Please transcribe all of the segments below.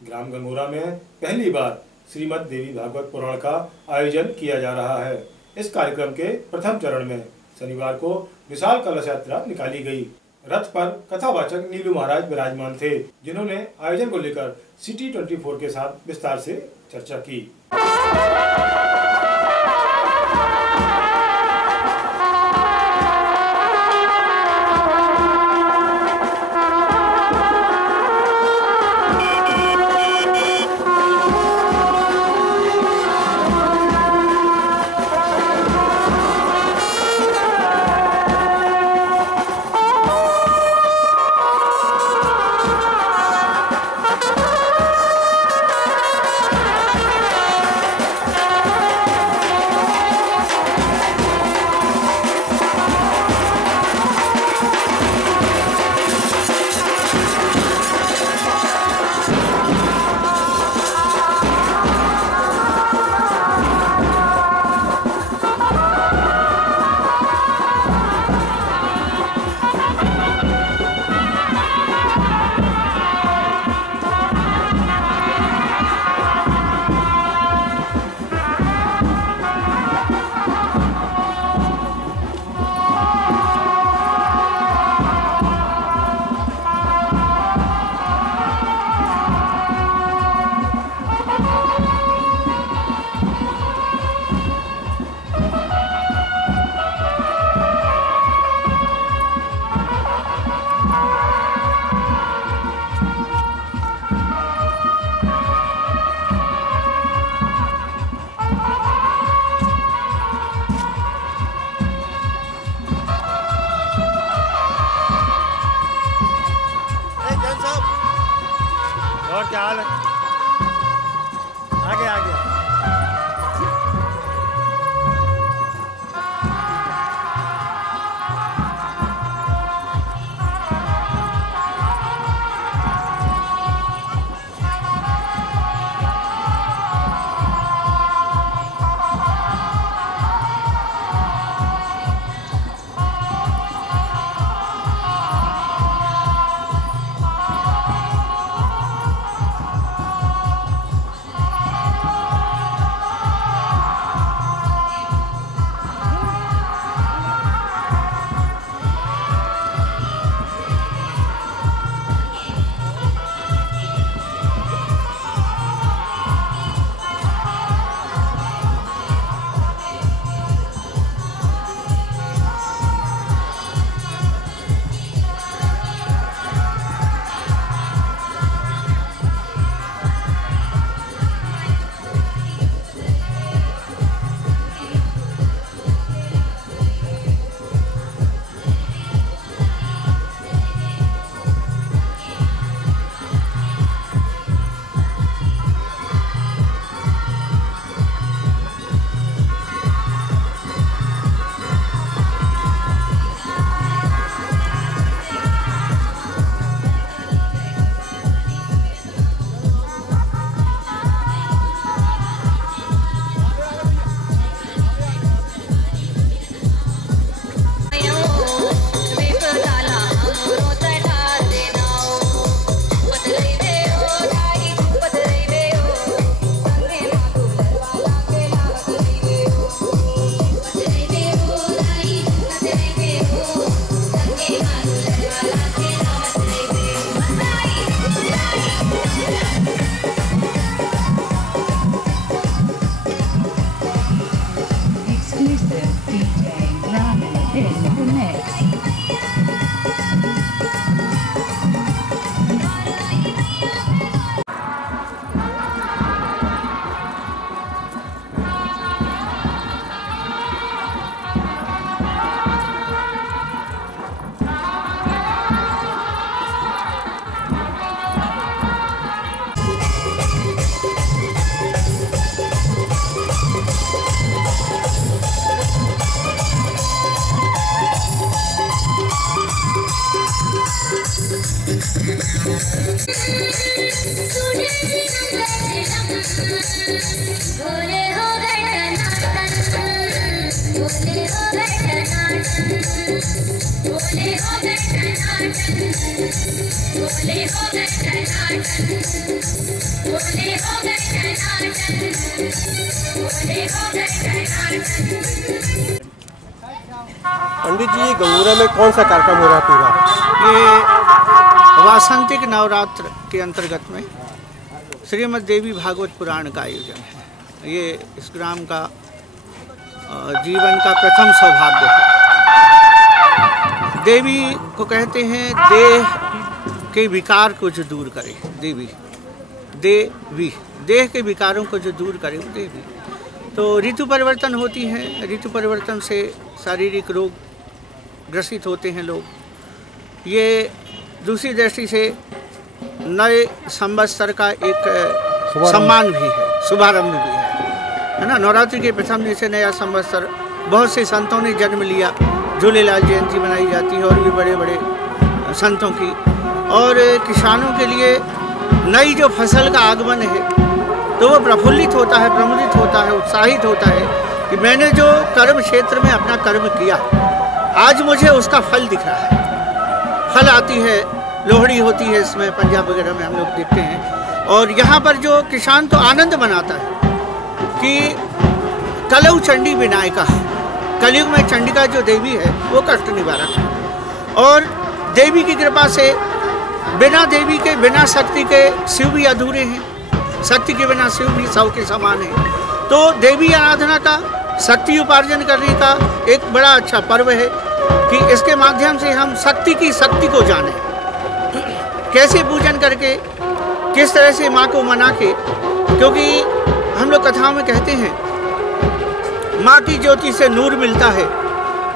ग्राम गंगोरा में पहली बार श्रीमद् देवी भागवत पुराण का आयोजन किया जा रहा है। इस कार्यक्रम के प्रथम चरण में शनिवार को विशाल कलश यात्रा निकाली गई। रथ पर कथावाचक नीलू महाराज विराजमान थे, जिन्होंने आयोजन को लेकर सिटी 24 के साथ विस्तार से चर्चा की। और क्या हाल है? आगे आगे Holy, holy, holy, पंडित जी, गंगूरा में कौन सा कार्यक्रम हो रहा है पूरा? ये वासंतिक नवरात्र के अंतर्गत में श्रीमद् देवी भागवत पुराण का आयोजन है। ये इस ग्राम का जीवन का प्रथम सौभाग्य है। देवी को कहते हैं देह के विकार को जो दूर करे, देवी देह के विकारों को जो दूर करे वो देवी। तो ऋतु परिवर्तन होती है, ऋतु परिवर्तन से शारीरिक रोग ग्रसित होते हैं लोग। ये दूसरी दृष्टि से नए संवत्सर का एक सम्मान भी है, शुभारंभ भी है ना। नवरात्रि के प्रथम दिन से नया संवत्सर, बहुत से संतों ने जन्म लिया, झूलेलाल जयंती मनाई जाती है और भी बड़े बड़े संतों की। और किसानों के लिए नई जो फसल का आगमन है तो वो प्रफुल्लित होता है, प्रमुदित होता है, उत्साहित होता है कि मैंने जो कर्म क्षेत्र में अपना कर्म किया, आज मुझे उसका फल दिख रहा है। फल आती है, लोहड़ी होती है, इसमें पंजाब वगैरह में हम लोग देखते हैं। और यहाँ पर जो किसान तो आनंद मनाता है कि कलऊ चंडी विनायका, कलयुग में चंडिका जो देवी है वो कष्ट निवारक है। और देवी की कृपा से बिना देवी के, बिना शक्ति के शिव भी अधूरे हैं, शक्ति के बिना शिव भी सौ के समान है। तो देवी आराधना का, शक्ति उपार्जन करने का एक बड़ा अच्छा पर्व है कि इसके माध्यम से हम शक्ति की शक्ति को जानें, कैसे पूजन करके, किस तरह से माँ को मना के। क्योंकि हम लोग कथाओं में कहते हैं माँ की ज्योति से नूर मिलता है,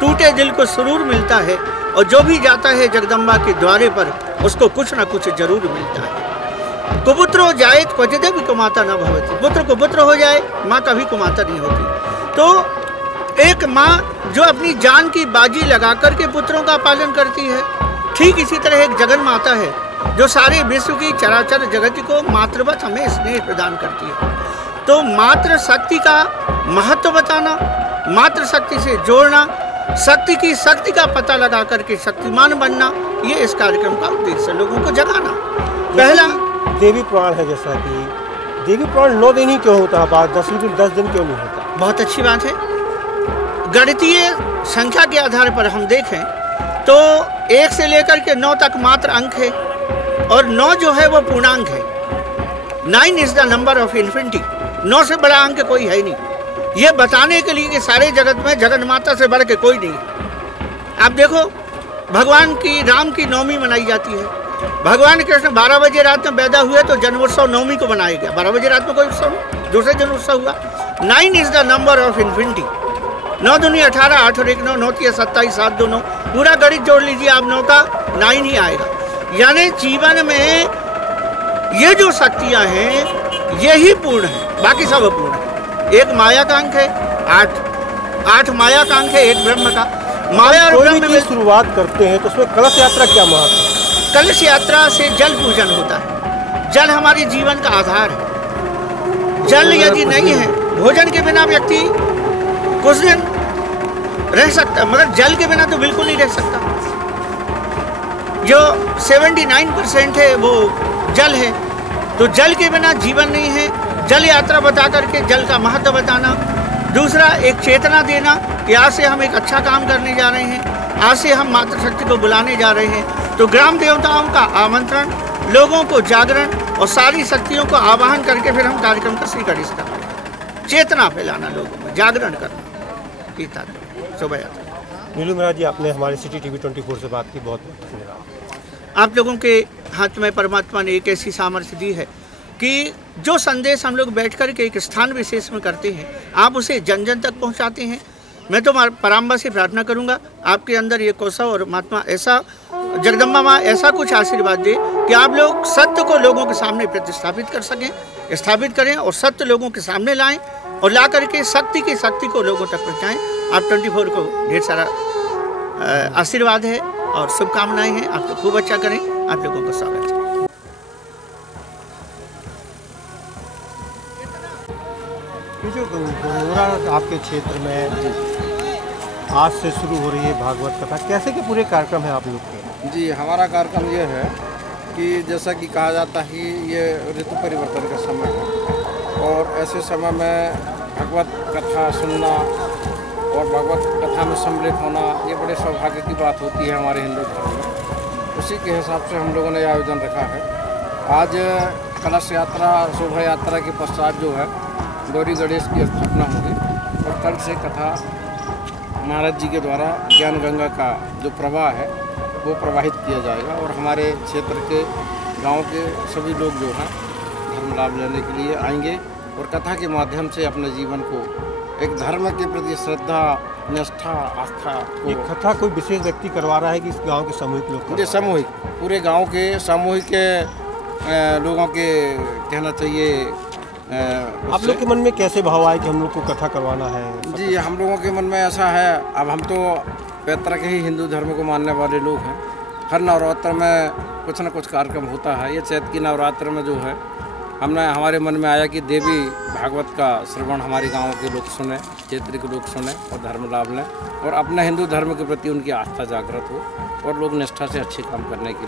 टूटे दिल को सुरूर मिलता है, और जो भी जाता है जगदम्बा के द्वारे पर उसको कुछ ना कुछ जरूर मिलता है। कुपुत्र हो जाए क्वचिदपि भी कुमाता न भवति, पुत्र को पुत्र हो जाए माँ कभी कुमाता नहीं होती। तो एक माँ जो अपनी जान की बाजी लगा करके पुत्रों का पालन करती है, ठीक इसी तरह एक जगन माता है जो सारे विश्व की चराचर जगत को मातृवत हमें स्नेह प्रदान करती है। तो मातृ शक्ति का महत्व बताना, मातृ शक्ति से जोड़ना, शक्ति की शक्ति का पता लगा करके शक्तिमान बनना, ये इस कार्यक्रम का उद्देश्य है, लोगों को जगाना। पहला देवी पुराण है, जैसा कि देवी पुराण 9 दिन ही क्यों होता है, 10 दिन क्यों नहीं होता? बहुत अच्छी बात है। गणितीय संख्या के आधार पर हम देखें तो 1 से लेकर के 9 तक मात्र अंक है, और 9 जो है वो पूर्णांक है। 9 is the number of infinity, 9 से बड़ा अंक कोई है नहीं। ये बताने के लिए कि सारे जगत में जगन माता से बढ़ के कोई नहीं है। आप देखो, भगवान की राम की नवमी मनाई जाती है। भगवान कृष्ण 12 बजे रात में पैदा हुए तो जन्मोत्सव नवमी को मनाया गया। 12 बजे रात में कोई उत्सव नहीं, दूसरे जन्मोत्सव हुआ। 9 is the number of infinity. 9 दूनी 18, 8 और 1 9, 9 3 27, 7 2 9, पूरा गणित जोड़ लीजिए आप, 9 का 9 ही आएगा। यानी जीवन में ये जो शक्तियाँ हैं यही पूर्ण है, बाकी सब अपूर्ण है। एक माया का अंक है 8 माया का अंक है, एक ब्रह्म का। माया और ब्रह्म में शुरुआत करते हैं तो उसमें कलश यात्रा क्या महत्व है? कलश यात्रा से जल पूजन होता है। जल हमारे जीवन का आधार है। जल यदि नहीं है, भोजन के बिना व्यक्ति कुछ दिन रह सकता, मगर जल के बिना तो बिल्कुल नहीं रह सकता। जो 79% है वो जल है, तो जल के बिना जीवन नहीं है। जल यात्रा बता करके जल का महत्व बताना। दूसरा, एक चेतना देना कि आज से हम एक अच्छा काम करने जा रहे हैं, आज से हम मातृशक्ति को बुलाने जा रहे हैं। तो ग्राम देवताओं का आमंत्रण, लोगों को जागरण और सारी शक्तियों को आवाहन करके फिर हम कार्यक्रम का श्रीगणेश करते हैं। चेतना फैलाना, लोगों में जागरण करना, गीता शोभा यात्रा। नीलू महाराज जी, आपने हमारे सिटी टीवी 24 से बात की, बहुत बहुत धन्यवाद। आप लोगों के हाथ में परमात्मा ने एक ऐसी सामर्थ्य दी है कि जो संदेश हम लोग बैठ कर के एक स्थान विशेष में करते हैं, आप उसे जन जन तक पहुंचाते हैं। मैं तो पराम्बा से प्रार्थना करूंगा आपके अंदर ये कौशल और महात्मा ऐसा, जगदम्बा माँ ऐसा कुछ आशीर्वाद दे कि आप लोग सत्य को लोगों के सामने प्रतिस्थापित कर सकें, स्थापित करें और सत्य लोगों के सामने लाएं और ला करके शक्ति की शक्ति को लोगों तक पहुँचाएँ। आप 24 को ढेर सारा आशीर्वाद है और शुभकामनाएं हैं। आप लोग खूब अच्छा करें। आप लोगों का स्वागत है। ये जो गंगोरा आपके क्षेत्र में आज से शुरू हो रही है भागवत कथा, कैसे के पूरे कार्यक्रम है आप लोग के? जी, हमारा कार्यक्रम ये है कि जैसा कि कहा जाता है कि ये ऋतु परिवर्तन का समय है और ऐसे समय में भगवत कथा सुनना और भगवत कथा में सम्मिलित होना ये बड़े सौभाग्य की बात होती है हमारे हिंदू धर्म में। उसी के हिसाब से हम लोगों ने आयोजन रखा है। आज कलश यात्रा शोभा यात्रा के पश्चात जो है गौरी गणेश की स्थापना होगी और कल से कथा महाराज जी के द्वारा ज्ञान गंगा का जो प्रवाह है वो प्रवाहित किया जाएगा और हमारे क्षेत्र के गांव के सभी लोग जो हैं धर्म लाभ लेने के लिए आएंगे और कथा के माध्यम से अपने जीवन को एक धर्म के प्रति श्रद्धा निष्ठा आस्था ये कथा कोई विशेष व्यक्ति करवा रहा है कि इस गांव के सामूहिक लोग? ये सामूहिक पूरे गांव के सामूहिक लोगों के कहना चाहिए। आप लोग के मन में कैसे भाव आए कि हम लोग को कथा करवाना है? जी हम लोगों के मन में ऐसा है, अब हम तो पैतृक ही हिंदू धर्म को मानने वाले लोग हैं। हर नवरात्र में कुछ न कुछ कार्यक्रम होता है। ये चैत की नवरात्र में जो है हमारे मन में आया कि देवी भागवत का श्रवण हमारे गांव के लोग सुने, क्षेत्र के लोग सुने और धर्म लाभ लें और अपने हिंदू धर्म के प्रति उनकी आस्था जागृत हो और लोग निष्ठा से अच्छे काम करने के